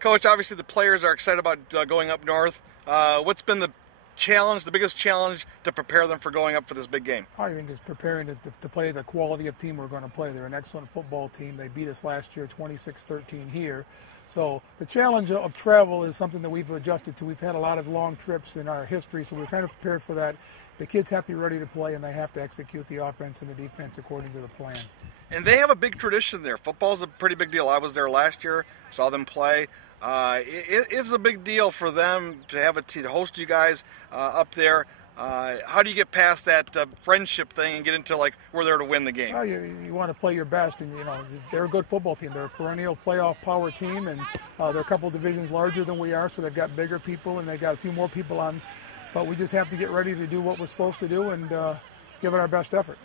Coach, obviously the players are excited about going up north. What's been the challenge, the biggest challenge to prepare them for going up for this big game? I think it's preparing to play the quality of team we're going to play. They're an excellent football team. They beat us last year 26-13 here. So the challenge of travel is something that we've adjusted to. We've had a lot of long trips in our history, so we're kind of prepared for that. The kids have to be ready to play, and they have to execute the offense and the defense according to the plan. And they have a big tradition there. Football's a pretty big deal. I was there last year, saw them play. It's a big deal for them to have to host you guys up there. How do you get past that friendship thing and get into like we're there to win the game? Well, you want to play your best, and they're a good football team. They're a perennial playoff power team, and they're a couple divisions larger than we are, so they've got bigger people and they've got a few more people on. But we just have to get ready to do what we're supposed to do and give it our best effort.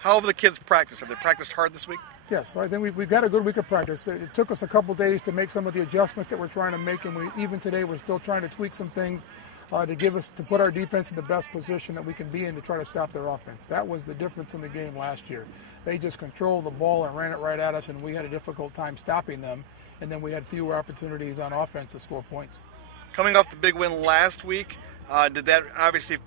How have the kids practiced? Have they practiced hard this week? Yes, I think we've got a good week of practice. It took us a couple days to make some of the adjustments that we're trying to make, and even today we're still trying to tweak some things to put our defense in the best position that we can be in to try to stop their offense. That was the difference in the game last year. They just controlled the ball and ran it right at us, and we had a difficult time stopping them, and then we had fewer opportunities on offense to score points. Coming off the big win last week, did that obviously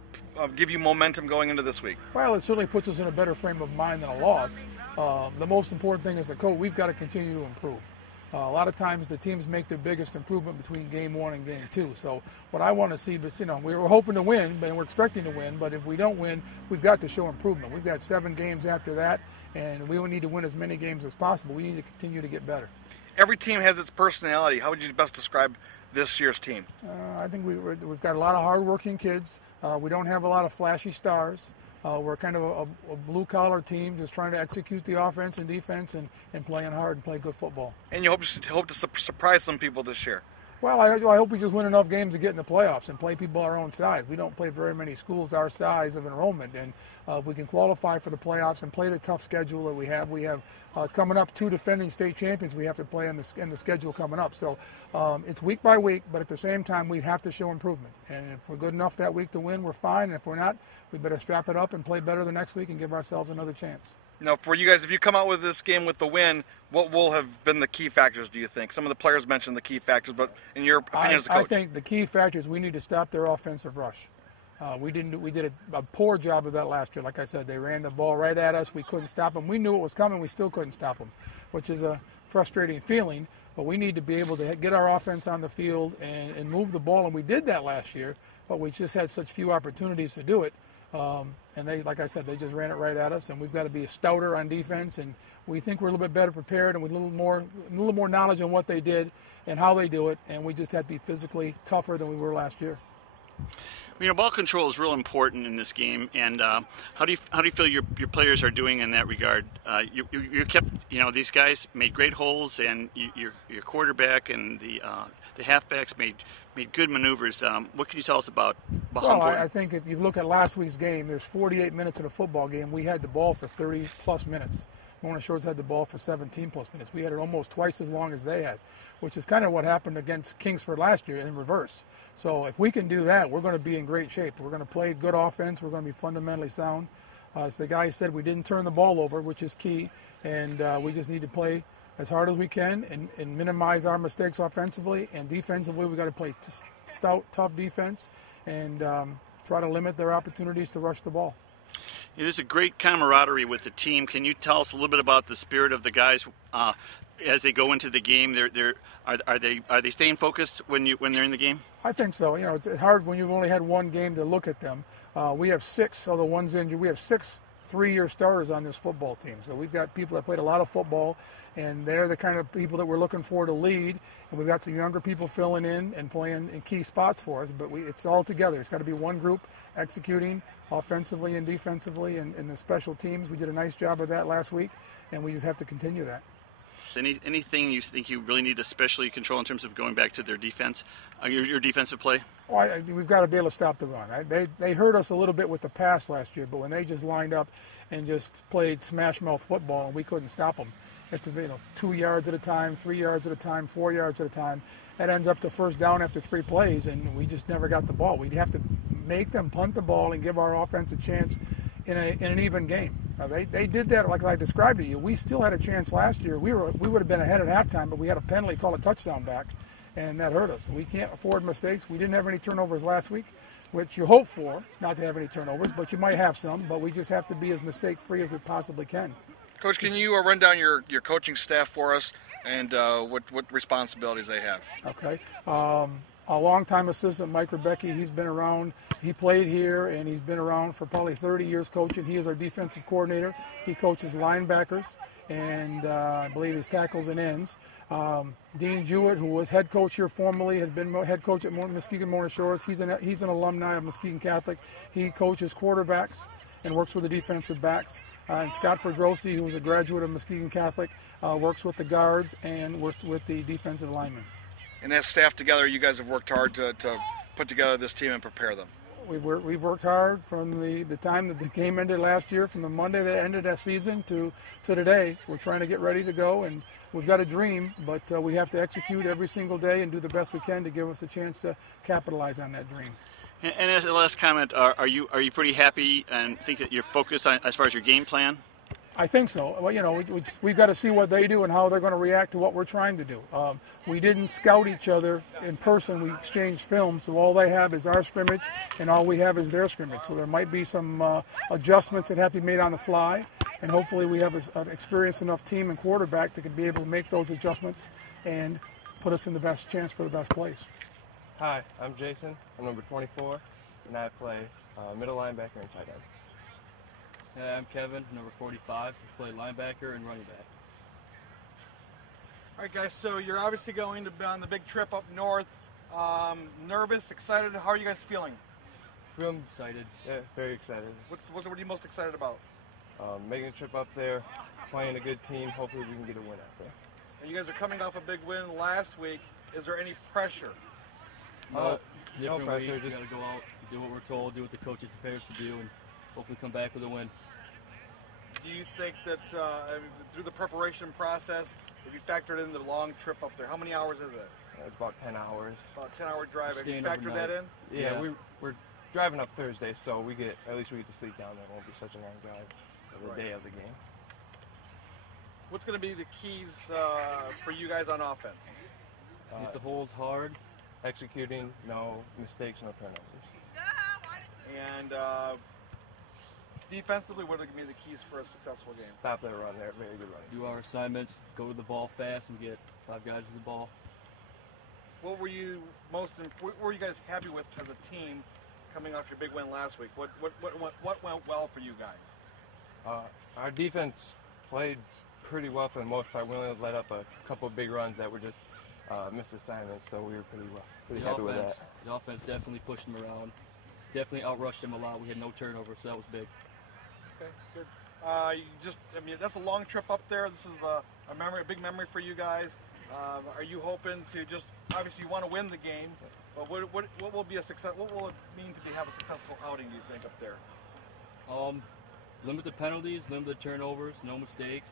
give you momentum going into this week? Well, it certainly puts us in a better frame of mind than a loss. The most important thing as a coach, we've got to continue to improve. A lot of times the teams make their biggest improvement between game 1 and game 2. So what I want to see, but we were hoping to win, and we're expecting to win, but if we don't win, we've got to show improvement. We've got 7 games after that, and we will need to win as many games as possible. We need to continue to get better. Every team has its personality. How would you best describe this year's team? I think we've got a lot of hard-working kids. We don't have a lot of flashy stars. We're kind of a blue-collar team just trying to execute the offense and defense and playing hard and play good football. And you hope to surprise some people this year? Well, I hope we just win enough games to get in the playoffs and play people our own size. We don't play very many schools our size of enrollment, and if we can qualify for the playoffs and play the tough schedule that we have coming up 2 defending state champions we have to play in the schedule coming up. So it's week by week, but at the same time we have to show improvement. And if we're good enough that week to win, we're fine. And if we're not, we better strap it up and play better the next week and give ourselves another chance. Now, for you guys, if you come out with this game with the win, what will have been the key factors, do you think? Some of the players mentioned the key factors, but in your opinion as a coach? I think the key factors, we need to stop their offensive rush. We did a poor job of that last year. Like I said, they ran the ball right at us. We couldn't stop them. We knew it was coming. We still couldn't stop them, which is a frustrating feeling. But we need to be able to get our offense on the field and move the ball, and we did that last year, but we just had such few opportunities to do it. And they, like I said, they just ran it right at us, and we've got to be stouter on defense, and we think we're a little bit better prepared and with a little more knowledge on what they did and how they do it, and we just have to be physically tougher than we were last year. Ball control is real important in this game, and how do you feel your players are doing in that regard? You kept, these guys made great holes, and your quarterback and the halfbacks made good maneuvers. What can you tell us about Well, I think if you look at last week's game, there's 48 minutes in a football game. We had the ball for 30-plus minutes. Mona Shores had the ball for 17-plus minutes. We had it almost twice as long as they had, which is kind of what happened against Kingsford last year in reverse. So if we can do that, we're going to be in great shape. We're going to play good offense. We're going to be fundamentally sound. As the guy said, we didn't turn the ball over, which is key, and we just need to play as hard as we can and minimize our mistakes offensively. And defensively, we've got to play stout, tough defense and try to limit their opportunities to rush the ball. There's a great camaraderie with the team. Can you tell us a little bit about the spirit of the guys as they go into the game? Are they staying focused when they're in the game? I think so. It's hard when you've only had one game to look at them. We have 6, so the one's injured. We have 6 3-year starters on this football team. So we've got people that played a lot of football, and they're the kind of people that we're looking for to lead. And we've got some younger people filling in and playing in key spots for us. But it's all together. It's got to be one group executing offensively and defensively, and the special teams. We did a nice job of that last week, and we just have to continue that. Anything you think you really need to especially control in terms of going back to their defense, your defensive play? Well, we've got to be able to stop the run. They hurt us a little bit with the pass last year, but when they just lined up and just played smash-mouth football and we couldn't stop them, it's 2 yards at a time, 3 yards at a time, 4 yards at a time. That ends up to first down after 3 plays, and we just never got the ball. We'd have to make them punt the ball and give our offense a chance in an even game. They did that like I described to you. We still had a chance last year. We would have been ahead at halftime, but we had a penalty called a touchdown back, and that hurt us. We can't afford mistakes. We didn't have any turnovers last week, which you hope for, not to have any turnovers, but you might have some, but we just have to be as mistake-free as we possibly can. Coach, can you run down your coaching staff for us and what responsibilities they have? Okay. A longtime assistant, Mike Rebecki, he's been around. He played here, and he's been around for probably 30 years coaching. He is our defensive coordinator. He coaches linebackers, and I believe his tackles and ends. Dean Jewett, who was head coach here formerly, had been head coach at Muskegon Mona Shores. He's an alumni of Muskegon Catholic. He coaches quarterbacks and works with the defensive backs. And Scott Ferdrosi, who was a graduate of Muskegon Catholic, works with the guards and works with the defensive linemen. And that staff together, you guys have worked hard to put together this team and prepare them. We've worked hard from the time that the game ended last year, from the Monday that ended that season to today. We're trying to get ready to go, and we've got a dream, but we have to execute every single day and do the best we can to give us a chance to capitalize on that dream. And as a last comment, are you pretty happy and think that you're focused on as far as your game plan? I think so. Well, we've got to see what they do and how they're going to react to what we're trying to do. We didn't scout each other in person. We exchanged film, so all they have is our scrimmage, and all we have is their scrimmage. So there might be some adjustments that have to be made on the fly, and hopefully we have an experienced enough team and quarterback that can be able to make those adjustments and put us in the best chance for the best place. Hi, I'm Jason. I'm number 24, and I play middle linebacker and tight end. Hey, I'm Kevin, number 45. I play linebacker and running back. All right, guys, so you're obviously going to be on the big trip up north. Nervous, excited? How are you guys feeling? I'm excited. Yeah, very excited. What are you most excited about? Making a trip up there, playing a good team. Hopefully we can get a win out there. And you guys are coming off a big win last week. Is there any pressure? No pressure. Just gotta go out, do what we're told, do what the coaches prepare us to do, and hopefully come back with a win. Do you think that through the preparation process, if you factored in the long trip up there, how many hours is it? About 10 hours. About a 10-hour drive. Have you Staying factored that overnight. in? Yeah, we're driving up Thursday, so at least we get to sleep down there. It won't be such a long drive the day of the game. What's going to be the keys for you guys on offense? Hit the holes hard. Executing, no mistakes, no turnovers. And defensively, what are going to be the keys for a successful game? Stop that run there. Very good run. Do our assignments, go to the ball fast, and get 5 guys to the ball. What were you guys happy with as a team coming off your big win last week? What went well for you guys? Our defense played pretty well for the most part. We only let up a couple of big runs that were just missed assignments, so we were pretty happy with that. The offense definitely pushed them around. Definitely outrushed them a lot. We had no turnovers, so that was big. Okay, good. That's a long trip up there. This is a big memory for you guys. Are you hoping to obviously you want to win the game, but what will be a success? What will it mean to have a successful outing, do you think, up there? Limit the penalties, limit the turnovers, no mistakes.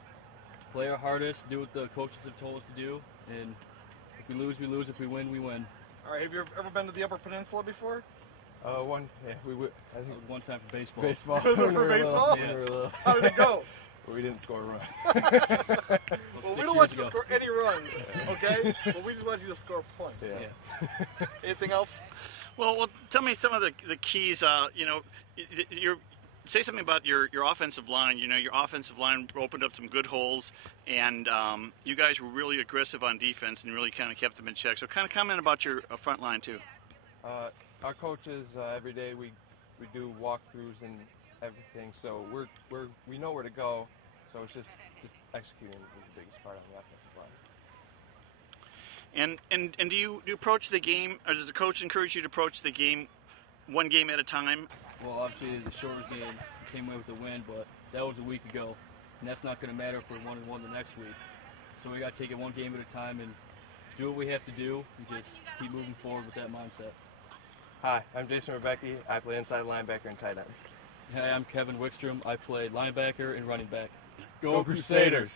Play our hardest, do what the coaches have told us to do, and if we lose, we lose. If we win, we win. All right. Have you ever been to the Upper Peninsula before? I think one time for baseball. Baseball. For baseball? Yeah. How did it go? We didn't score a run. Well, we don't want you to score any runs, okay? But we just want you to score points. Yeah. Anything else? Well, tell me some of the keys. Say something about your offensive line. Your offensive line opened up some good holes, and you guys were really aggressive on defense and really kind of kept them in check. So kind of comment about your front line, too. Our coaches, every day we do walkthroughs and everything, so we know where to go, so it's just executing is the biggest part of the offensive line. And do you approach the game, or does the coach encourage you to approach the game one game at a time? Well, obviously the Shores game came away with the win, but that was a week ago, and that's not going to matter if we're 1-1 the next week. So we got to take it one game at a time and do what we have to do and just keep moving forward with that mindset. Hi, I'm Jason Rebecki. I play inside linebacker and tight end. Hi, I'm Kevin Wickstrom. I play linebacker and running back. Go Crusaders!